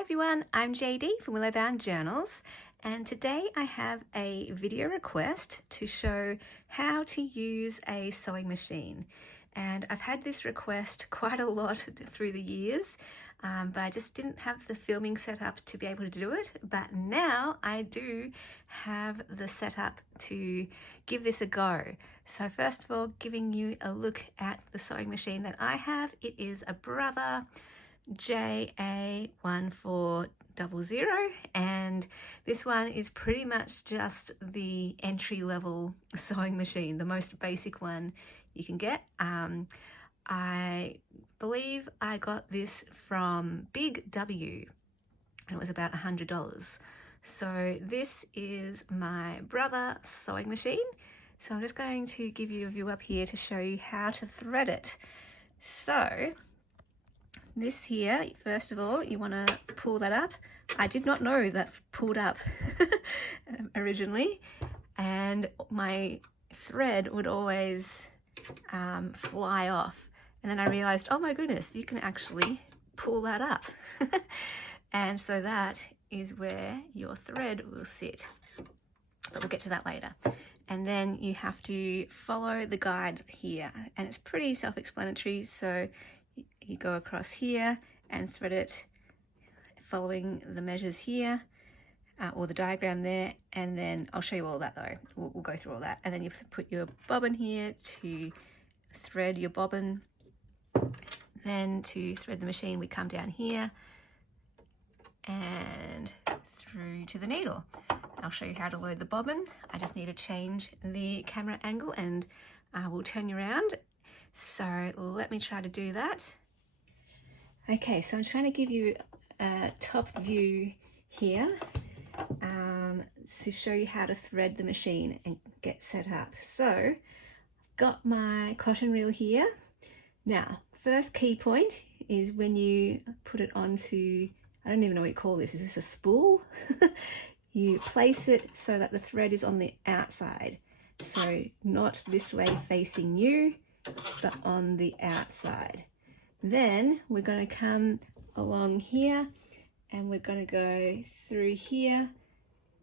Hi everyone, I'm JD from Willowbound Journals, and today I have a video request to show how to use a sewing machine. And I've had this request quite a lot through the years, but I just didn't have the filming set up to be able to do it. But now I do have the setup to give this a go. So first of all, giving you a look at the sewing machine that I have. It is a Brother JA1400, and this one is pretty much just the entry-level sewing machine, the most basic one you can get. I believe I got this from Big W and it was about $100. So this is my Brother sewing machine. So I'm just going to give you a view up here to show you how to thread it. So this here, first of all, you want to pull that up. I did not know that pulled up originally, and my thread would always fly off. And then I realized, oh my goodness, you can actually pull that up. And so that is where your thread will sit. But we'll get to that later. And then you have to follow the guide here, and it's pretty self-explanatory. So you go across here and thread it following the measures here, or the diagram there, and then I'll show you all that though. We'll go through all that. And then you put your bobbin here to thread your bobbin. Then to thread the machine, we come down here and through to the needle. I'll show you how to load the bobbin. I just need to change the camera angle and I will turn you around. So let me try to do that. Okay, so I'm trying to give you a top view here to show you how to thread the machine and get set up. So got my cotton reel here. Now, first key point is when you put it onto, I don't even know what you call this. Is this a spool? You place it so that the thread is on the outside. So not this way facing you, but on the outside. Then we're going to come along here and we're going to go through here,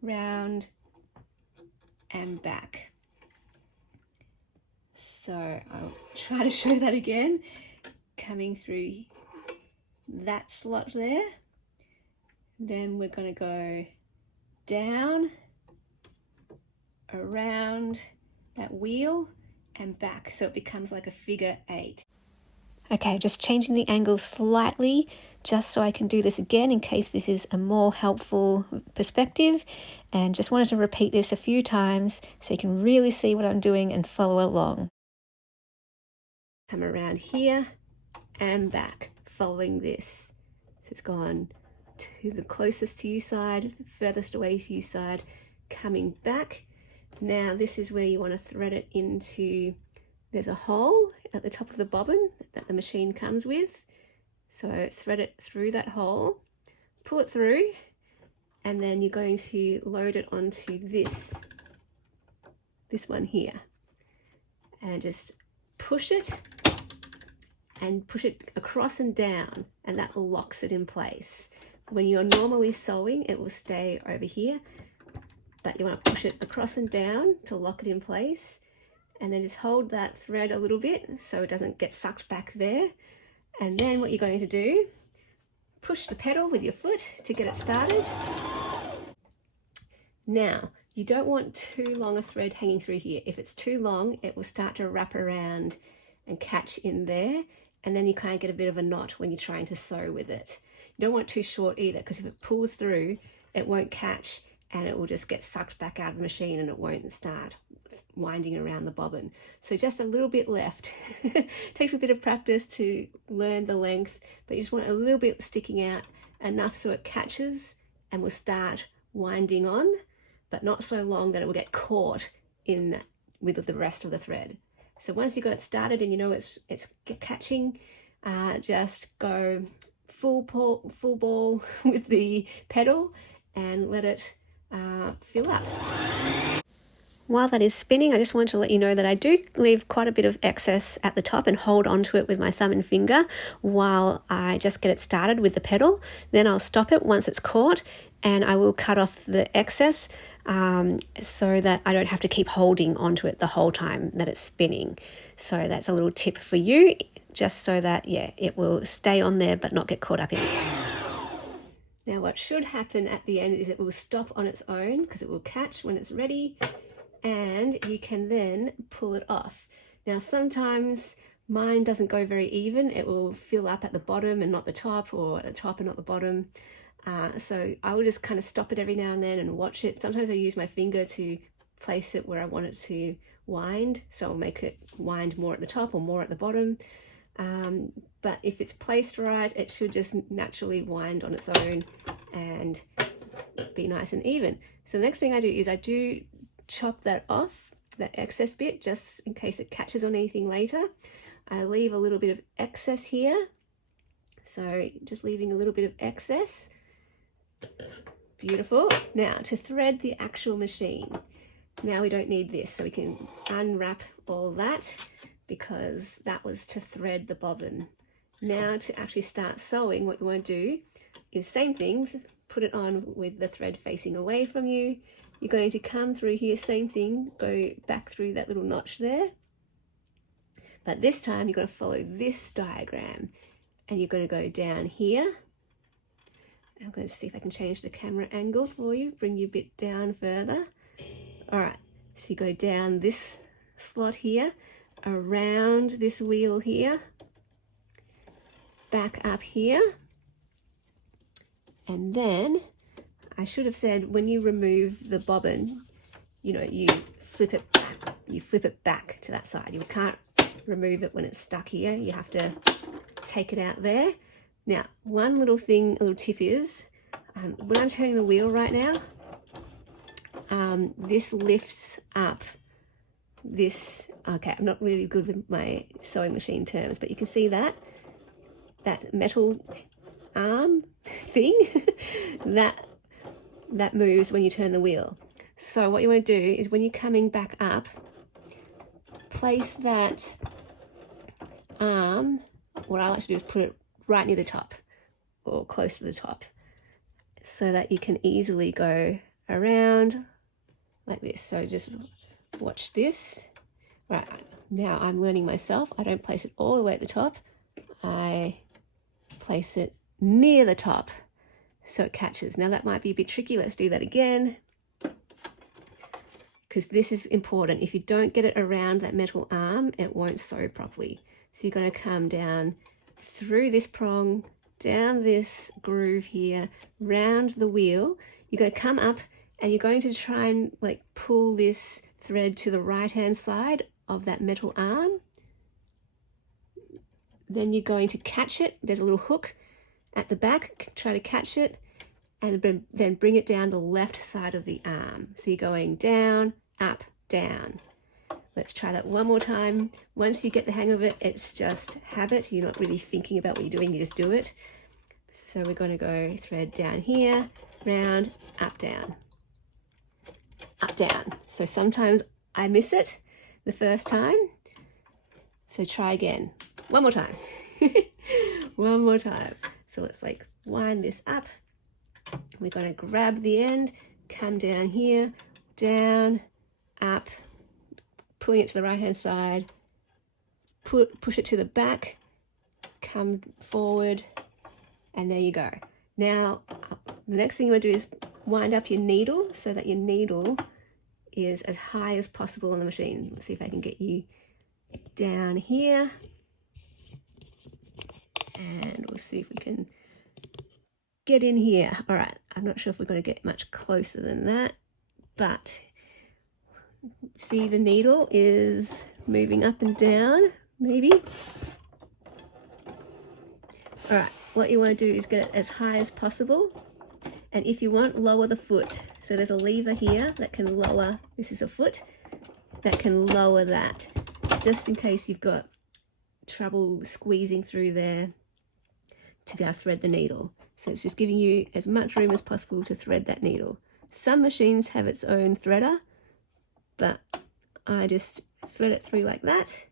round and back. So I'll try to show that again. Coming through that slot there. Then we're going to go down, around that wheel and back, so it becomes like a figure 8. Okay, just changing the angle slightly just so I can do this again in case this is a more helpful perspective, and just wanted to repeat this a few times so you can really see what I'm doing and follow along. Come around here and back following this. So it's gone to the closest to you side, the furthest away to you side, coming back. Now this is where you want to thread it into, there's a hole at the top of the bobbin that the machine comes with. So thread it through that hole, pull it through, and then you're going to load it onto this one here. And just push it across and down, and that locks it in place. When you're normally sewing, it will stay over here, but you want to push it across and down to lock it in place, and then just hold that thread a little bit so it doesn't get sucked back there. And then what you're going to do, push the pedal with your foot to get it started. Now, you don't want too long a thread hanging through here. If it's too long, it will start to wrap around and catch in there, and then you kind of get a bit of a knot when you're trying to sew with it. You don't want too short either, because if it pulls through, it won't catch and it will just get sucked back out of the machine and it won't start winding around the bobbin. So just a little bit left. Takes a bit of practice to learn the length, but you just want a little bit sticking out, enough so it catches and will start winding on, but not so long that it will get caught in with the rest of the thread. So once you've got it started and you know it's catching, just go full ball with the pedal and let it fill up. While that is spinning, I just wanted to let you know that I do leave quite a bit of excess at the top and hold onto it with my thumb and finger while I just get it started with the pedal. Then I'll stop it once it's caught and I will cut off the excess so that I don't have to keep holding onto it the whole time that it's spinning. So that's a little tip for you, just so that, yeah, it will stay on there but not get caught up in it. Now what should happen at the end is it will stop on its own because it will catch when it's ready, and you can then pull it off. Now sometimes mine doesn't go very even. It will fill up at the bottom and not the top, or at the top and not the bottom. So I will just kind of stop it every now and then and watch it. Sometimes I use my finger to place it where I want it to wind, so I'll make it wind more at the top or more at the bottom. But if it's placed right, it should just naturally wind on its own and be nice and even. So the next thing I do is I do chop that off, that excess bit, just in case it catches on anything later. I leave a little bit of excess here, so just leaving a little bit of excess. Beautiful. Now to thread the actual machine. Now we don't need this, so we can unwrap all that because that was to thread the bobbin. Now to actually start sewing, what you want to do is same thing, put it on with the thread facing away from you. You're going to come through here, same thing, go back through that little notch there. But this time you're going to follow this diagram and you're going to go down here. I'm going to see if I can change the camera angle for you, bring you a bit down further. All right, so you go down this slot here, around this wheel here, back up here, and then I should have said when you remove the bobbin, you know, you flip it back to that side. You can't remove it when it's stuck here. You have to take it out there. Now, one little thing, a little tip is, when I'm turning the wheel right now, this lifts up this, okay, I'm not really good with my sewing machine terms, but you can see that metal arm thing, that moves when you turn the wheel. So what you want to do is when you're coming back up, place that arm, what I like to do is put it right near the top or close to the top so that you can easily go around like this. So just watch this. Right, now I'm learning myself. I don't place it all the way at the top. I place it near the top so it catches. Now that might be a bit tricky. Let's do that again, because this is important. If you don't get it around that metal arm, it won't sew properly. So you're going to come down through this prong, down this groove here, round the wheel. You're going to come up and you're going to try and like pull this thread to the right hand side of that metal arm. Then you're going to catch it. There's a little hook at the back. Try to catch it and then bring it down the left side of the arm. So you're going down, up, down. Let's try that one more time. Once you get the hang of it, it's just habit. You're not really thinking about what you're doing, you just do it. So we're going to go thread down here, round, up, down, up, down. So sometimes I miss it the first time. So try again. One more time. One more time. So let's like wind this up. We're going to grab the end, come down here, down, up, pulling it to the right hand side, push it to the back, come forward, and there you go. Now the next thing you want to do is wind up your needle so that your needle is as high as possible on the machine. Let's see if I can get you down here, and we'll see if we can get in here. All right, I'm not sure if we're going to get much closer than that, but see the needle is moving up and down, maybe. All right, what you want to do is get it as high as possible, and if you want, lower the foot. So there's a lever here that can lower, this is a foot, that can lower that, just in case you've got trouble squeezing through there to be able to thread the needle. So it's just giving you as much room as possible to thread that needle. Some machines have its own threader, but I just thread it through like that.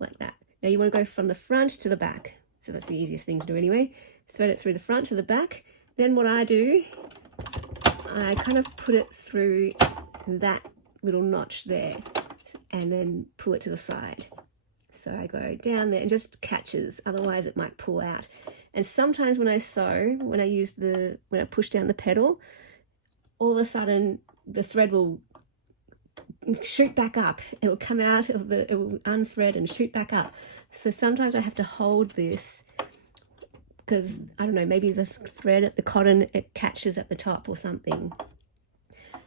Now you want to go from the front to the back. So that's the easiest thing to do anyway. Thread it through the front to the back. Then what I do, I kind of put it through that little notch there and then pull it to the side. So I go down there and just catches, otherwise it might pull out. And sometimes when I sew, when I push down the pedal, all of a sudden the thread will shoot back up. It will come out of it will unthread and shoot back up. So sometimes I have to hold this because, I don't know, maybe the thread at the cotton, it catches at the top or something.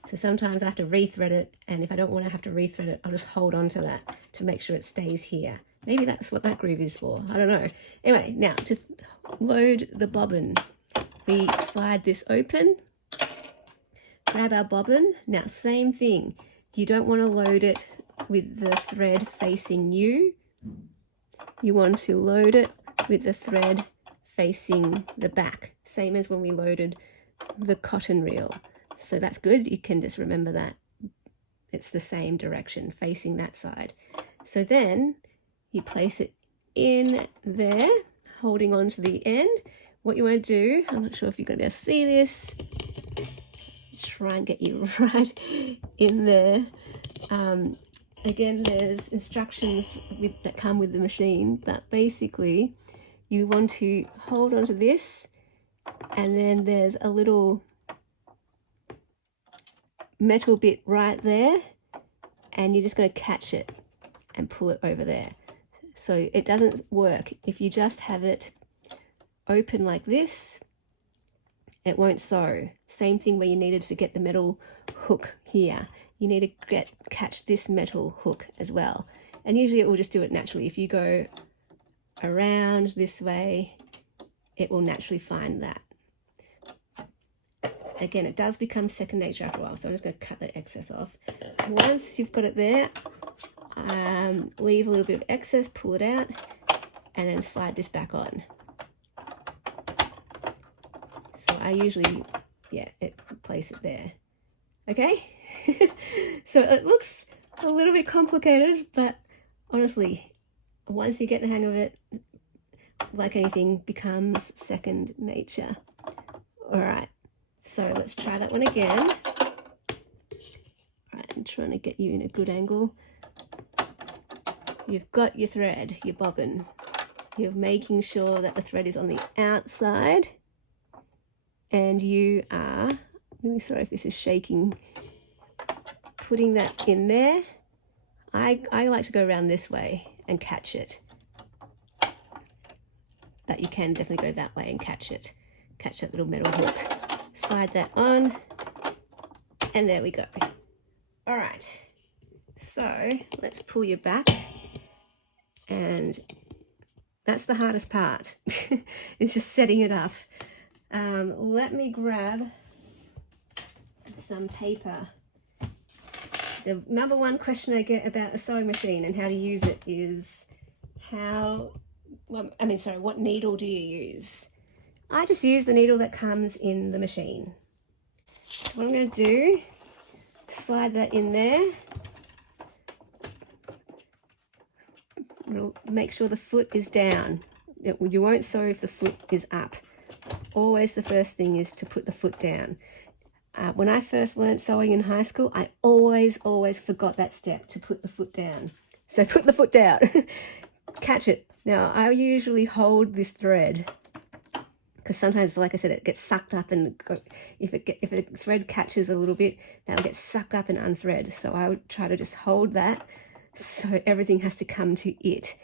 So sometimes I have to rethread it, and if I don't want to have to rethread it, I'll just hold on to that to make sure it stays here. Maybe that's what that groove is for. I don't know. Anyway, now to load the bobbin, we slide this open, grab our bobbin. Now, same thing. You don't want to load it with the thread facing you. You want to load it with the thread facing the back, same as when we loaded the cotton reel. So that's good. You can just remember that. It's the same direction, facing that side. So then you place it in there, holding on to the end. What you want to do, I'm not sure if you're going to be able to see this. Try and get you right in there. Again, there's instructions that come with the machine, but basically you want to hold onto this, and then there's a little metal bit right there, and you're just going to catch it and pull it over there. So it doesn't work if you just have it open like this. It won't sew. Same thing where you needed to get the metal hook here. You need to catch this metal hook as well. And usually it will just do it naturally. If you go around this way, it will naturally find that. Again, it does become second nature after a while, so I'm just going to cut that excess off. Once you've got it there, leave a little bit of excess, pull it out, and then slide this back on. So I usually, place it there. Okay? So it looks a little bit complicated, but honestly, once you get the hang of it, like anything, becomes second nature. All right, so let's try that one again. All right, I'm trying to get you in a good angle. You've got your thread, your bobbin. You're making sure that the thread is on the outside, and you are, really sorry if this is shaking, putting that in there. I like to go around this way and catch it, but you can definitely go that way and catch it. Catch that little metal hook. Slide that on, and there we go. All right, so let's pull you back, and that's the hardest part. It's just setting it up. Let me grab some paper. The number one question I get about a sewing machine and how to use it is what needle do you use? I just use the needle that comes in the machine. So what I'm going to do, slide that in there. It'll make sure the foot is down. You won't sew if the foot is up. Always the first thing is to put the foot down. When I first learned sewing in high school, I always forgot that step, to put the foot down. So put the foot down. Catch it. Now, I usually hold this thread because sometimes, like I said, it gets sucked up, and if a thread catches a little bit, that'll get sucked up and unthread. So I would try to just hold that so everything has to come to it.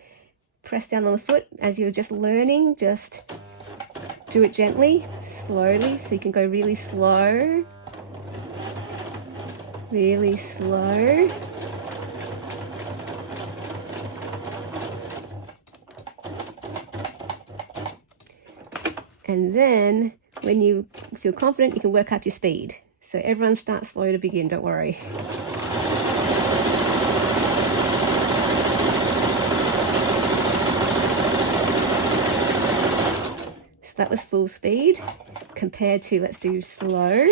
Press down on the foot as you're just learning. Just do it gently, slowly, so you can go really slow. Really slow. And then when you feel confident, you can work up your speed. So everyone start slow to begin, don't worry. So that was full speed compared to, let's do slow.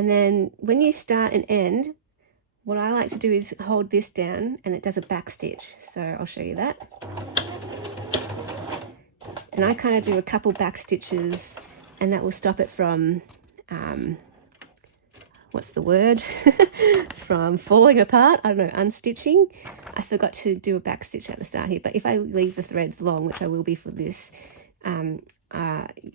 And then when you start and end, what I like to do is hold this down and it does a back stitch. So I'll show you that. And I kind of do a couple back stitches and that will stop it from, what's the word? from falling apart. I don't know, unstitching. I forgot to do a back stitch at the start here, but if I leave the threads long, which I will be for this,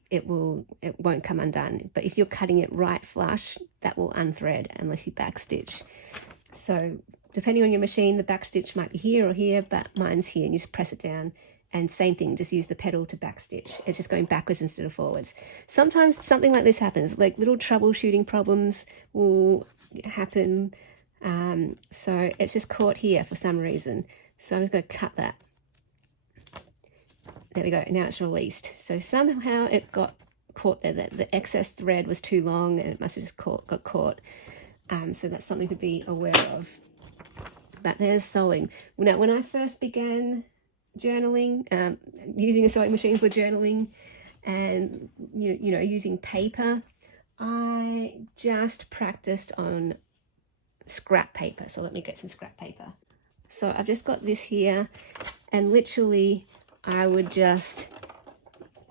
it won't come undone. But if you're cutting it right flush, that will unthread unless you back stitch. So depending on your machine, the back stitch might be here or here, but mine's here, and you just press it down. And same thing, just use the pedal to back stitch. It's just going backwards instead of forwards. Sometimes something like this happens, like little troubleshooting problems will happen. So it's just caught here for some reason. So I'm just going to cut that. There we go, now it's released. So somehow it got caught there, that the excess thread was too long and it must have just got caught. So that's something to be aware of. But there's sewing. Now, when I first began journaling, using a sewing machine for journaling, and you know using paper, I just practiced on scrap paper. So let me get some scrap paper. So I've just got this here, and literally I would just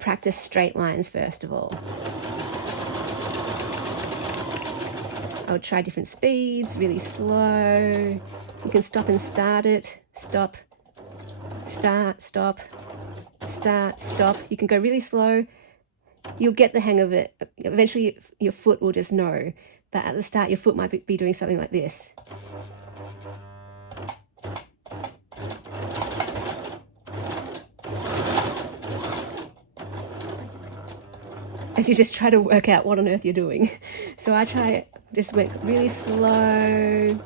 practice straight lines first of all. I would try different speeds, really slow. You can stop and start it, stop, start, stop, start, stop. You can go really slow. You'll get the hang of it. Eventually your foot will just know. But at the start, your foot might be doing something like this. As you just try to work out what on earth you're doing. So I just went really slow,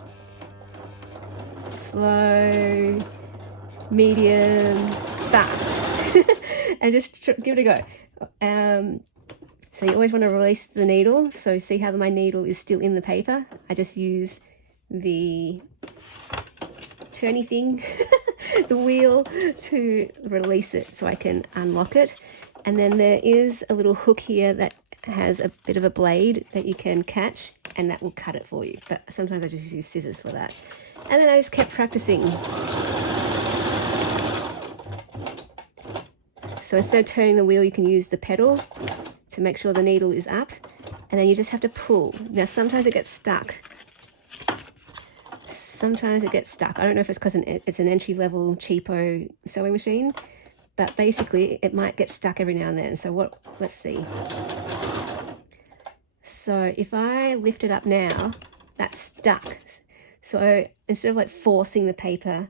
slow, medium, fast, and just give it a go. So you always want to release the needle. So see how my needle is still in the paper? I just use the turny thing, the wheel, to release it so I can unlock it. And then there is a little hook here that has a bit of a blade that you can catch, and that will cut it for you. But sometimes I just use scissors for that. And then I just kept practicing. So instead of turning the wheel, you can use the pedal to make sure the needle is up, and then you just have to pull. Now sometimes it gets stuck. Sometimes it gets stuck. I don't know if it's because it's an entry-level cheapo sewing machine, but basically it might get stuck every now and then. So let's see. So if I lift it up now, that's stuck. So instead of like forcing the paper,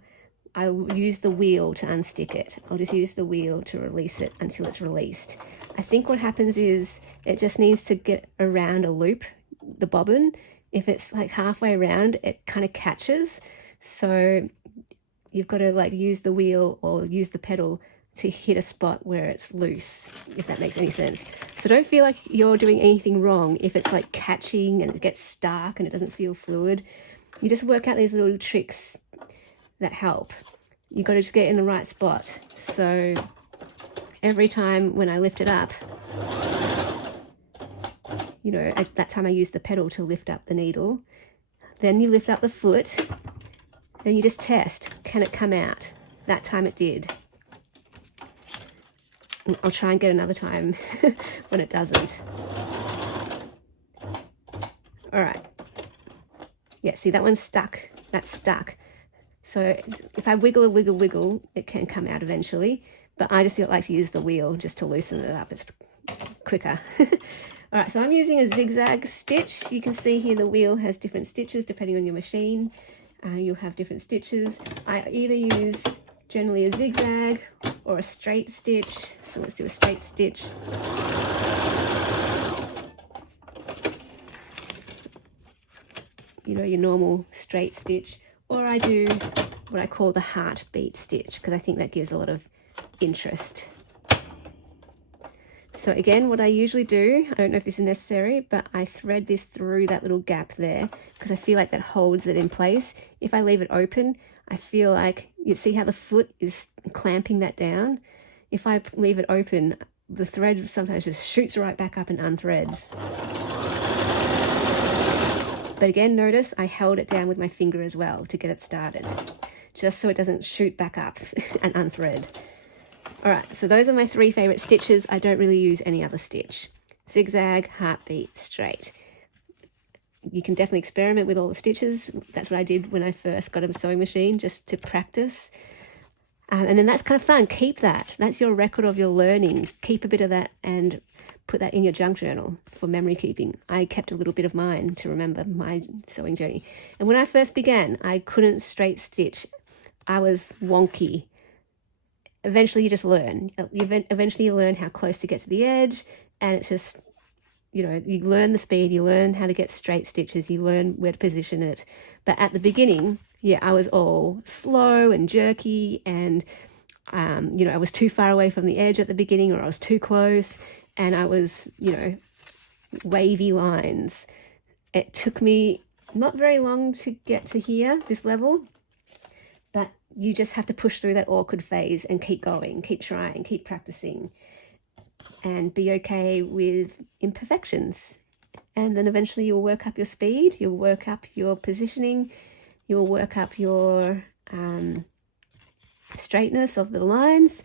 I will use the wheel to unstick it. I'll just use the wheel to release it until it's released. I think what happens is it just needs to get around a loop, the bobbin. If it's like halfway around, it kind of catches. So you've got to like use the wheel or use the pedal to hit a spot where it's loose, if that makes any sense. So don't feel like you're doing anything wrong if it's like catching and it gets stuck and it doesn't feel fluid. You just work out these little tricks that help. You've got to just get in the right spot. So every time when I lift it up, you know, at that time I use the pedal to lift up the needle. Then you lift up the foot, then you just test, can it come out? That time it did. I'll try and get another time when it doesn't. All right. Yeah, see that one's stuck. That's stuck. So if I wiggle, it can come out eventually. But I just like to use the wheel just to loosen it up. It's quicker. All right, so I'm using a zigzag stitch. You can see here the wheel has different stitches depending on your machine. You'll have different stitches. I either use generally a zigzag or a straight stitch. So let's do a straight stitch. You know, your normal straight stitch. Or I do what I call the heartbeat stitch, because I think that gives a lot of interest. So again, what I usually do, I don't know if this is necessary, but I thread this through that little gap there because I feel like that holds it in place. If I leave it open, I feel like, you see how the foot is clamping that down? If I leave it open, the thread sometimes just shoots right back up and unthreads. But again, notice I held it down with my finger as well to get it started, just so it doesn't shoot back up and unthread. All right, so those are my 3 favorite stitches. I don't really use any other stitch. Zigzag, heartbeat, straight. You can definitely experiment with all the stitches. That's what I did when I first got a sewing machine, just to practice. And then that's kind of fun. Keep that. That's your record of your learning. Keep a bit of that and put that in your junk journal for memory keeping. I kept a little bit of mine to remember my sewing journey. And when I first began, I couldn't straight stitch. I was wonky. Eventually you just learn. Eventually you learn how close to get to the edge, and it's just, you know, you learn the speed, you learn how to get straight stitches, you learn where to position it. But at the beginning, yeah, I was all slow and jerky, and you know, I was too far away from the edge at the beginning, or I was too close, and I was, you know, wavy lines. It took me not very long to get to here, this level, but you just have to push through that awkward phase and keep going, keep trying, keep practicing, and be okay with imperfections. And then eventually you'll work up your speed, you'll work up your positioning, you'll work up your straightness of the lines,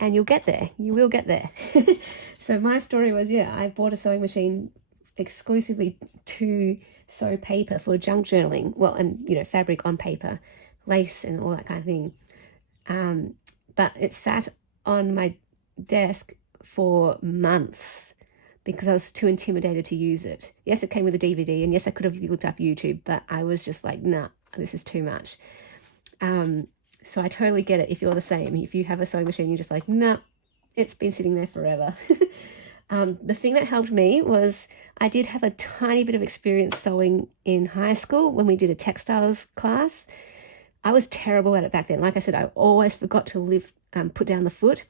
and you'll get there. You will get there. So my story was, yeah, I bought a sewing machine exclusively to sew paper for junk journaling. Well, and, you know, fabric on paper, lace and all that kind of thing. But it sat on my desk for months because I was too intimidated to use it. Yes, it came with a DVD, and yes, I could have looked up YouTube, but I was just like, nah, this is too much. So I totally get it if you're the same. If you have a sewing machine, you're just like, nah, it's been sitting there forever. The thing that helped me was I did have a tiny bit of experience sewing in high school when we did a textiles class. I was terrible at it back then. Like I said, I always forgot to put down the foot,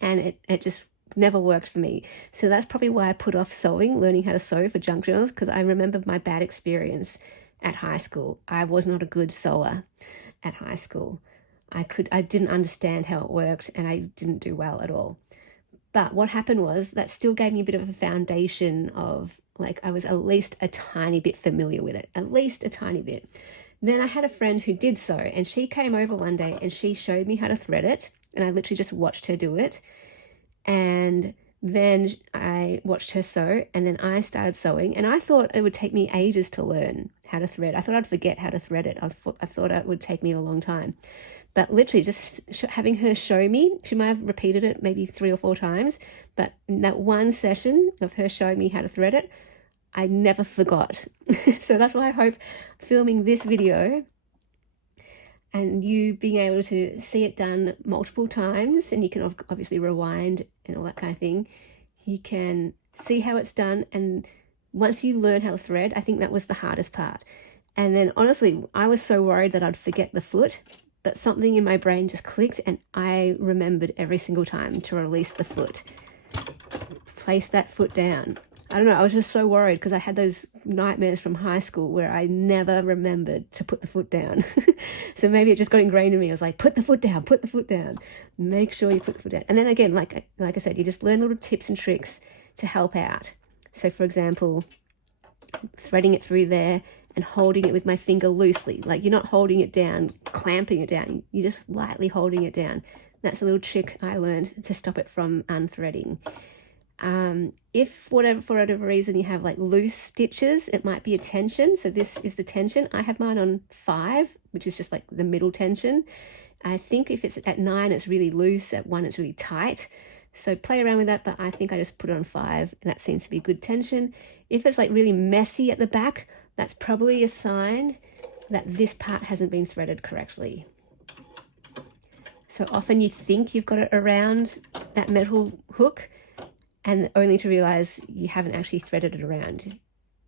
and it just never worked for me. So that's probably why I put off sewing, learning how to sew for junk journals, because I remember my bad experience at high school. I was not a good sewer at high school. I didn't understand how it worked, and I didn't do well at all. But what happened was that still gave me a bit of a foundation of, like, I was at least a tiny bit familiar with it, at least a tiny bit. Then I had a friend who did sew, and she came over one day and she showed me how to thread it, and I literally just watched her do it. And then I watched her sew, and then I started sewing, and I thought it would take me ages to learn how to thread. I thought I'd forget how to thread it. I thought it would take me a long time. But literally just having her show me, she might have repeated it maybe 3 or 4 times, but in that one session of her showing me how to thread it, I never forgot. So that's why I hope filming this video and you being able to see it done multiple times, and you can obviously rewind and all that kind of thing, you can see how it's done. And once you learn how to thread, I think that was the hardest part. And then honestly, I was so worried that I'd forget the foot, but something in my brain just clicked, and I remembered every single time to release the foot. Place that foot down. I don't know, I was just so worried because I had those nightmares from high school where I never remembered to put the foot down. So maybe it just got ingrained in me. I was like, put the foot down, put the foot down. Make sure you put the foot down. And then again, like I said, you just learn little tips and tricks to help out. So for example, threading it through there and holding it with my finger loosely. Like, you're not holding it down, clamping it down. You're just lightly holding it down. That's a little trick I learned to stop it from unthreading. If for whatever reason you have like loose stitches, it might be a tension. So this is the tension. I have mine on 5, which is just like the middle tension. I think if it's at 9, it's really loose. At 1, it's really tight. So play around with that, but I think I just put it on 5, and that seems to be good tension. If it's like really messy at the back, that's probably a sign that this part hasn't been threaded correctly. So often you think you've got it around that metal hook, and only to realize you haven't actually threaded it around.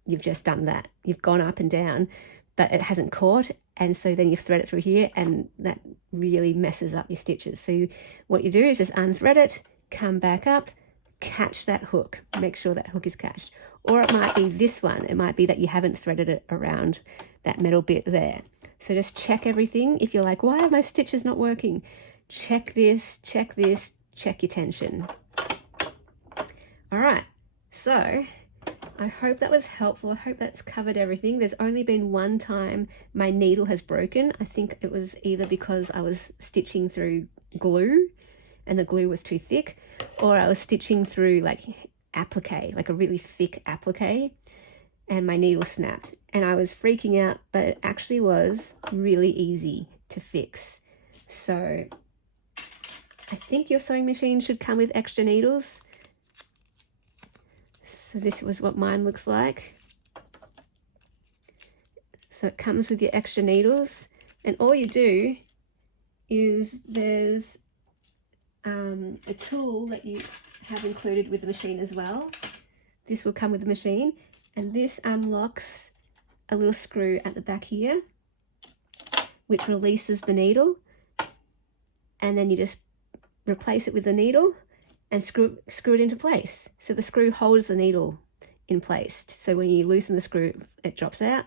You've just done that. You've gone up and down, but it hasn't caught, and so then you thread it through here, and that really messes up your stitches. So what you do is just unthread it, come back up, catch that hook, make sure that hook is catched. Or it might be this one. It might be that you haven't threaded it around that metal bit there. So just check everything. If you're like, why are my stitches not working? Check this, check your tension. All right, so I hope that was helpful. I hope that's covered everything. There's only been one time my needle has broken. I think it was either because I was stitching through glue and the glue was too thick, or I was stitching through like applique, like a really thick applique, and my needle snapped. And I was freaking out, but it actually was really easy to fix. So I think your sewing machine should come with extra needles. So this was what mine looks like. So it comes with your extra needles, and all you do is there's a tool that you have included with the machine as well. This will come with the machine, and this unlocks a little screw at the back here, which releases the needle, and then you just replace it with the needle and screw it into place. So the screw holds the needle in place. So when you loosen the screw, it drops out.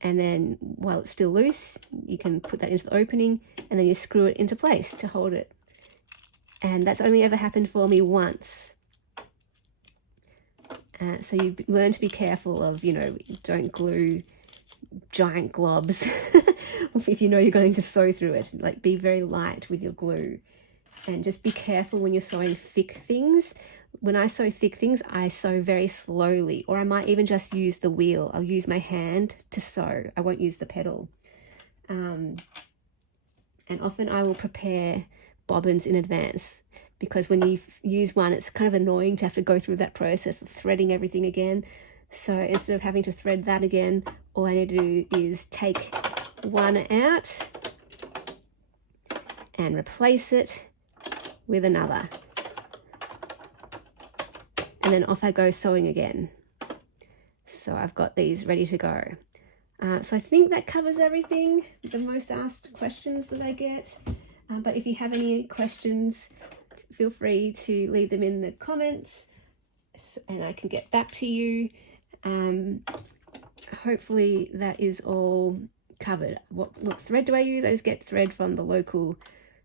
And then while it's still loose, you can put that into the opening and then you screw it into place to hold it. And that's only ever happened for me once. So you learn to be careful of, you know, don't glue giant globs if you know you're going to sew through it. Like, be very light with your glue. And just be careful when you're sewing thick things. When I sew thick things, I sew very slowly, or I might even just use the wheel. I'll use my hand to sew. I won't use the pedal. And often I will prepare bobbins in advance, because when you use one, it's kind of annoying to have to go through that process of threading everything again. So instead of having to thread that again, all I need to do is take one out and replace it with another, and then off I go sewing again. So I've got these ready to go. So I think that covers everything, the most asked questions that I get. But if you have any questions, feel free to leave them in the comments and I can get back to you. Hopefully that is all covered. What thread do I use? I just get thread from the local,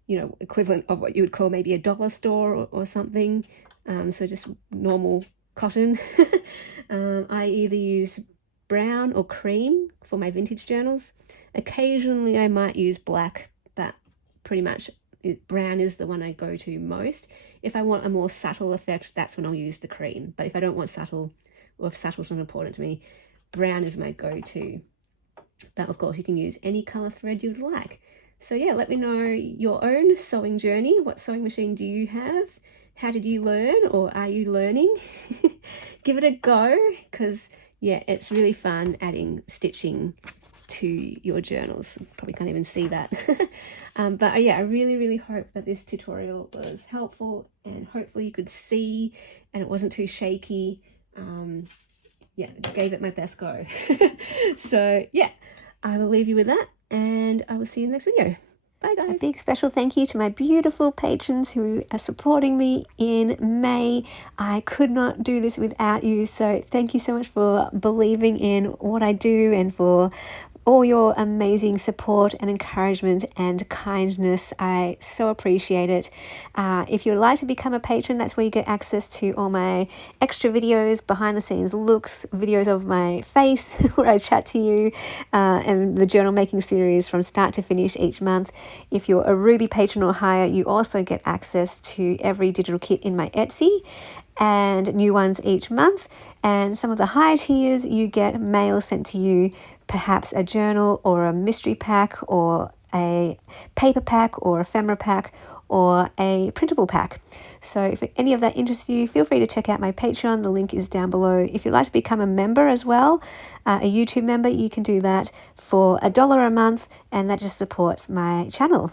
you know, equivalent of what you would call maybe a dollar store or something. So just normal cotton. I either use brown or cream for my vintage journals. Occasionally I might use black, but pretty much brown is the one I go to most. If I want a more subtle effect, that's when I'll use the cream. But if I don't want subtle, or if subtle's not important to me, brown is my go-to. But of course you can use any color thread you'd like. So yeah, let me know your own sewing journey. What sewing machine do you have? How did you learn, or are you learning? Give it a go, because yeah, it's really fun adding stitching to your journals. Probably can't even see that. But yeah, I really hope that this tutorial was helpful, and hopefully you could see and it wasn't too shaky. Yeah, gave it my best go. So yeah, I will leave you with that, and I will see you in the next video. Bye guys. A big special thank you to my beautiful patrons who are supporting me in May. I could not do this without you, so thank you so much for believing in what I do and for all your amazing support and encouragement and kindness. I so appreciate it. If you'd like to become a patron, that's where you get access to all my extra videos, behind the scenes looks, videos of my face where I chat to you, and the journal making series from start to finish each month. If you're a Ruby patron or higher, you also get access to every digital kit in my Etsy, and new ones each month. And some of the higher tiers, you get mail sent to you, perhaps a journal or a mystery pack or a paper pack or ephemera pack or a printable pack. So if any of that interests you, feel free to check out my Patreon. The link is down below. If you'd like to become a member as well, a YouTube member, you can do that for $1 a month, and that just supports my channel.